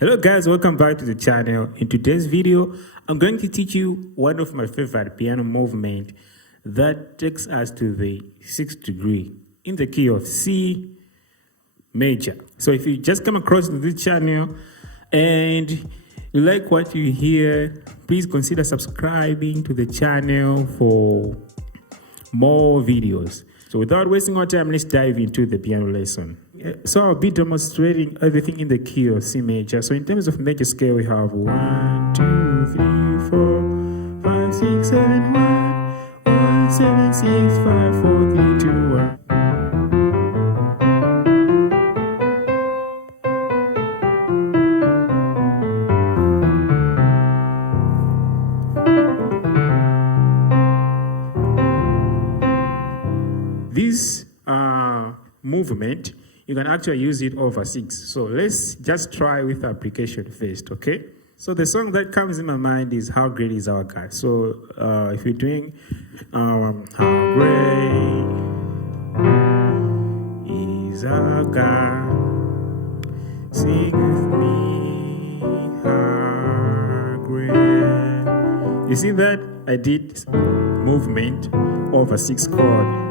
Hello guys, welcome back to the channel. In today's video, I'm going to teach you one of my favorite piano movement that takes us to the 6th degree in the key of C major. So if you just come across this channel and you like what you hear, please consider subscribing to the channel for more videos. So without wasting our time, let's dive into the piano lesson. So I'll be demonstrating everything in the key of C major. So in terms of major scale, we have 1, 2, 3, 4, 5, 6, 7, 1, 7, 6, 5, 4, 3, 2, 1. This movement, you can actually use it over 6. So let's just try with the application first, okay? So the song that comes in my mind is How Great Is Our God. So if you're doing How Great Is Our God, sing with me, how great. You see that I did movement over 6 chord.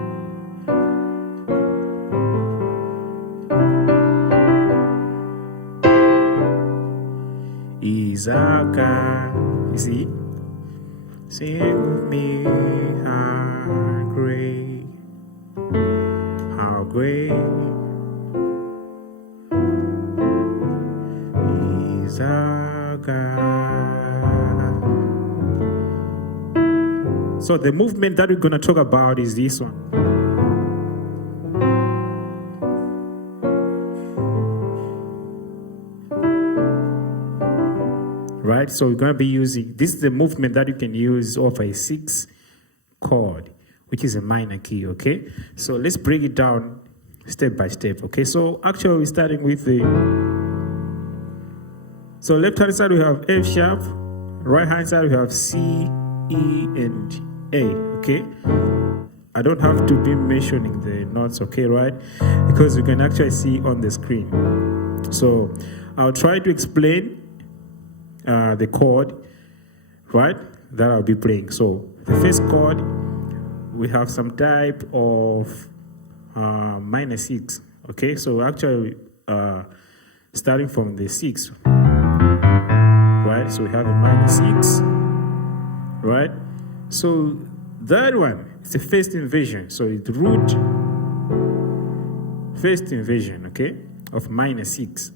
Is our God, you see? Sing with me, how great is our God. So the movement that we're going to talk about is this one. Right, so we're going to be using, this is the movement that you can use over a 6 chord, which is a minor key, okay? So let's break it down step by step, okay? So actually we're starting with the, so left hand side we have F sharp, right hand side we have C, E, and A, okay? I don't have to be mentioning the notes, okay, right? Because you can actually see on the screen. So I'll try to explain the chord, right, that I'll be playing. So the first chord, we have some type of minor 6, okay? So actually starting from the 6, right? So we have a minor 6, right? So that one, it's a first inversion. So it's root first inversion, okay, of minor 6.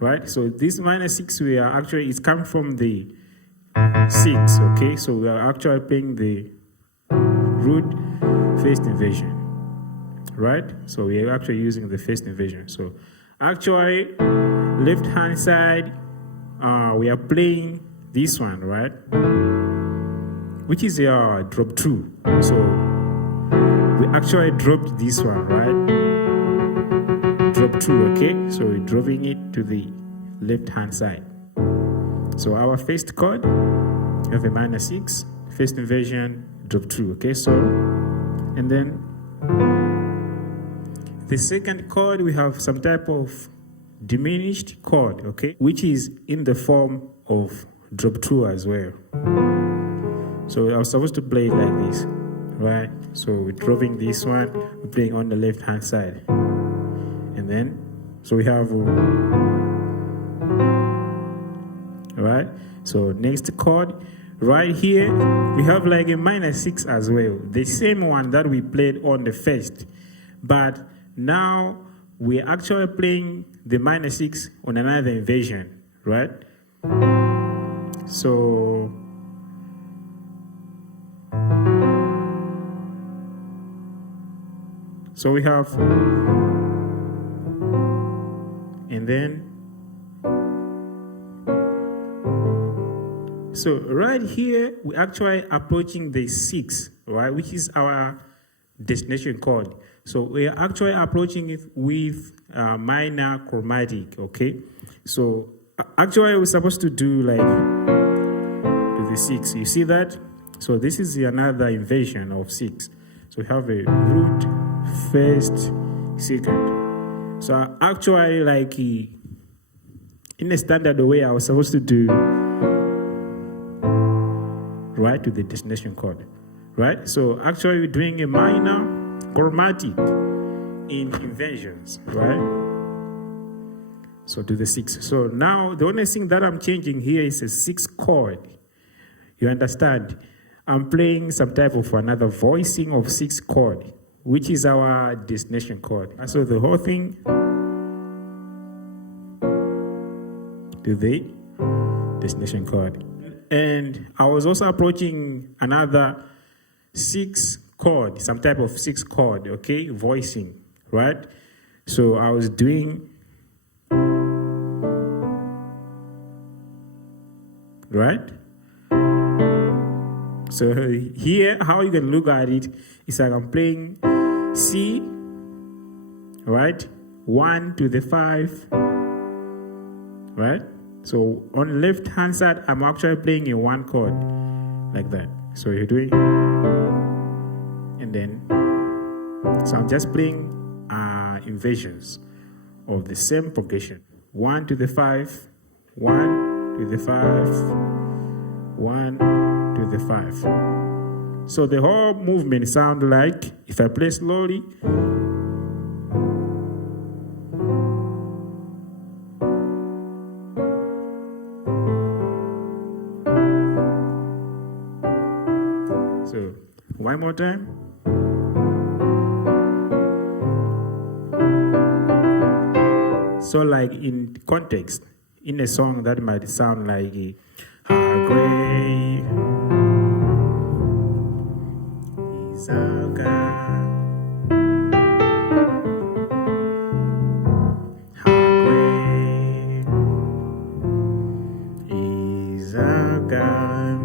Right, so this minor 6 we are actually, it's come from the 6, okay? So we are actually playing the root first inversion, right? So we are actually using the first inversion. So actually, left hand side, we are playing this one, right? Which is a drop 2. So we actually dropped this one, right? Drop 2, okay? So we're dropping it to the left hand side. So our first chord, we have a minor 6, first inversion, drop 2, okay? So, and then the second chord, we have some type of diminished chord, okay? Which is in the form of drop 2 as well. So I was supposed to play it like this, right? So we're dropping this one, we're playing on the left hand side. And then, so we have, right? So next chord, right here, we have like a minor 6 as well. The same one that we played on the first. But now we're actually playing the minor 6 on another inversion, right? So, we have, and then, so right here, we're actually approaching the 6, right, which is our destination chord. So we are actually approaching it with minor chromatic, okay? So actually, we're supposed to do like to the 6. You see that? So this is another inversion of 6. So we have a root, first, second. So actually, like in a standard way I was supposed to do right to the destination chord, right? So actually we're doing a minor chromatic in inversions, right? So to the 6. So now the only thing that I'm changing here is a 6th chord. You understand? I'm playing some type of another voicing of 6th chord, which is our destination chord. So the whole thing to the destination chord. And I was also approaching another 6th chord, some type of 6th chord, okay, voicing, right? So I was doing, right? So here, how you can look at it is like I'm playing C, right? 1 to the 5, right? So on the left hand side, I'm actually playing a 1 chord like that. So you're doing, and then, so I'm just playing inversions of the same progression. 1 to the 5, 1 to the 5, 1 to the 5. So the whole movement sounds like, if I play slowly, so one more time. So like in context, in a song that might sound like how great is our God. How great is our God.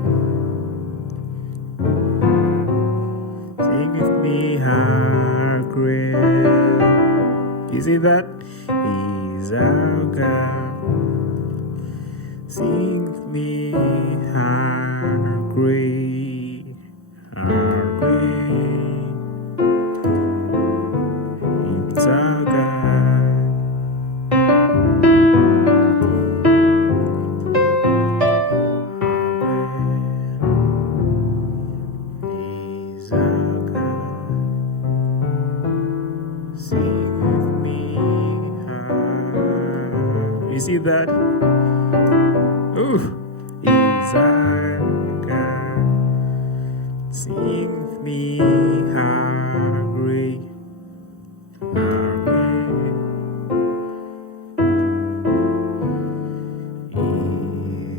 Sing with me, how great. You see that? Is our God. Sing with me, how great, how great is our God. How great is our God. Sing with me, how. You see that? Ooh, is our God. Sing with me, how great,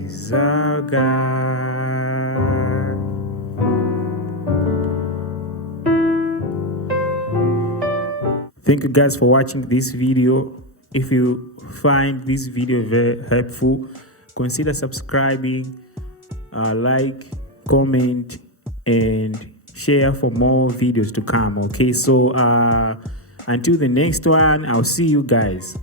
is our God. Thank you guys for watching this video. If you find this video very helpful, consider subscribing, like, comment, and share for more videos to come. Okay, so until the next one, I'll see you guys.